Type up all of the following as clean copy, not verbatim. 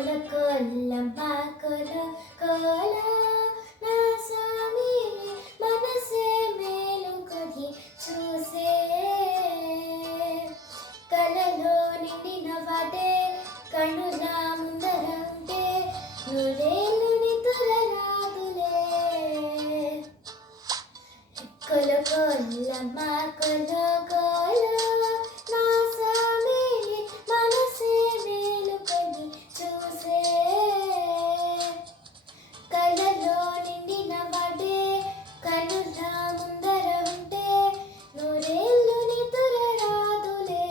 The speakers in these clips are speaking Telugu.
కొల కొల్లమ్మ కొల కొల నా స్వామి మనసే మేలుకొని చూసే కలలో నిండిన వాటే కనుల ముందర ఉంటే నూరేళ్ళు నితురరాదులే కొల కొల్లమ్మ కొల కొల నా స్వామి మనసే మేలుకొని చూసే కలలో నిండిన వాడే కనుల ముందర ఉంటే నూరేళ్ళు నితురరాదులే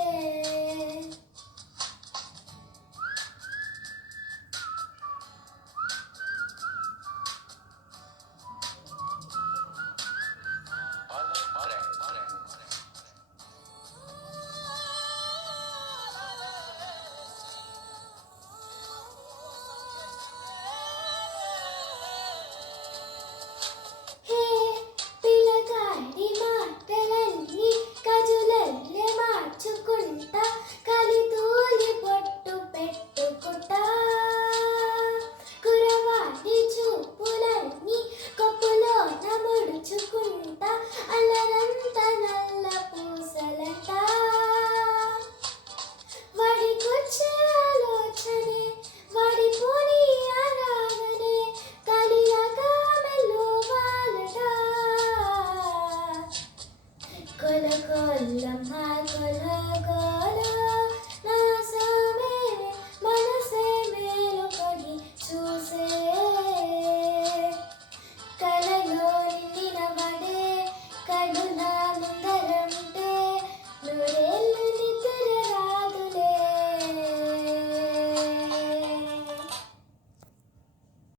హే పిల్లగాడి మాటలన్నీ కజులల్లే మార్చుకుంటా కలితూలి పొట్టు పెట్టుకుంటా కురవాడి చూపులన్నీ కొప్పులో నముడుచుకుంటా అల్లరంత నల్ల పూసలంట వాడికొచ్చే ఆలోచనే వాడిపోని ఆరాధనే కలిలాగా మెల్లువాలట కొల కొల్లమ్మ కొల కొల